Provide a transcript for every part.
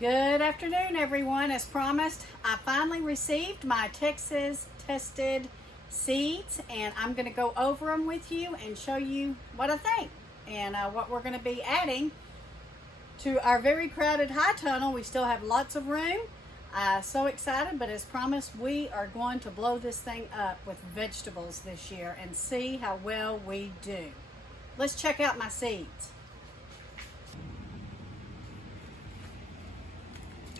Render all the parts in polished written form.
Good afternoon, everyone. As promised, I finally received my Texas tested seeds, and I'm going to go over them with you and show you what I think and what we're going to be adding to our very crowded high tunnel. We still have lots of room. So excited, but as promised, we are going to blow this thing up with vegetables this year and see how well we do. Let's check out my seeds.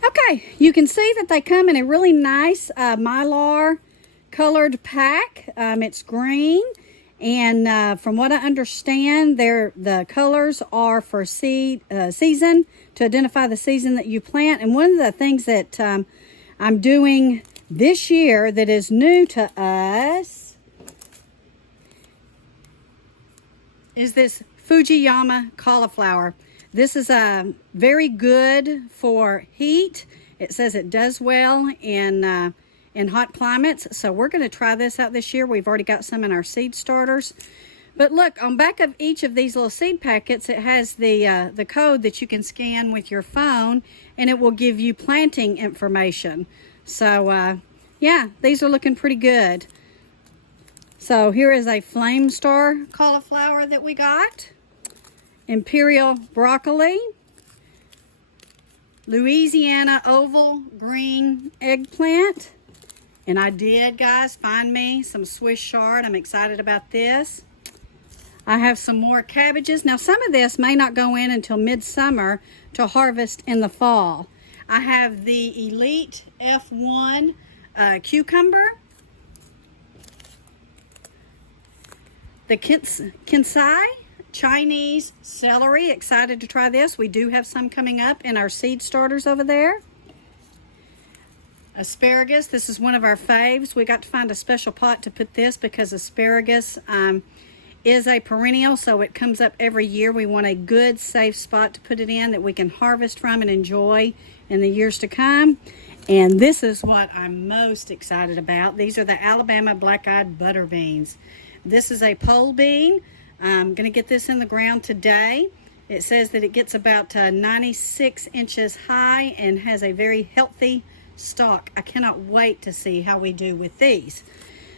Okay, you can see that they come in a really nice mylar colored pack. It's green, and from what I understand, the colors are for season, to identify the season that you plant. And one of the things that I'm doing this year that is new to us is this Fujiyama cauliflower. This is very good for heat. It says it does well in hot climates. So we're going to try this out this year. We've already got some in our seed starters. But look, on back of each of these little seed packets, it has the code that you can scan with your phone, and it will give you planting information. So yeah, these are looking pretty good. So here is a flame star cauliflower that we got. Imperial broccoli, Louisiana oval green eggplant, and I did, guys, find me some Swiss chard. I'm excited about this. I have some more cabbages. Now, some of this may not go in until midsummer to harvest in the fall. I have the Elite F1 cucumber, the Kinsai Chinese celery. Excited to try this. We do have some coming up in our seed starters over there. Asparagus. This is one of our faves. We got to find a special pot to put this because asparagus is a perennial, so it comes up every year. We want a good, safe spot to put it in that we can harvest from and enjoy in the years to come. And this is what I'm most excited about. These are the Alabama black-eyed butter beans. This is a pole bean. I'm going to get this in the ground today. It says that it gets about 96 inches high and has a very healthy stalk. I cannot wait to see how we do with these.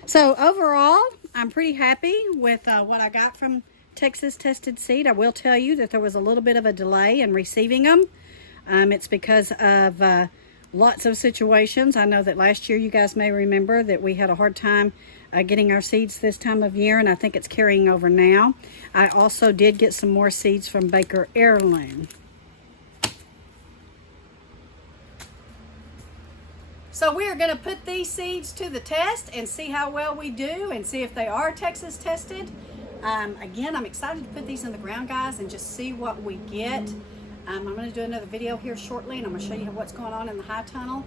So overall, I'm pretty happy with what I got from Texas Tested Seed. I will tell you that there was a little bit of a delay in receiving them. It's because of lots of situations. I know that last year, you guys may remember that we had a hard time getting our seeds this time of year, and I think it's carrying over now. I also did get some more seeds from Baker Heirloom. So we are going to put these seeds to the test and see how well we do and see if they are Texas tested. Again, I'm excited to put these in the ground, guys, and just see what we get. I'm going to do another video here shortly, and I'm going to show you what's going on in the high tunnel.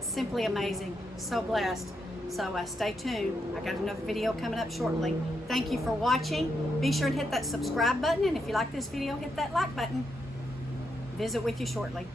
Simply amazing. So blessed. So stay tuned. I got another video coming up shortly. Thank you for watching. Be sure to hit that subscribe button, and if you like this video, hit that like button. Visit with you shortly.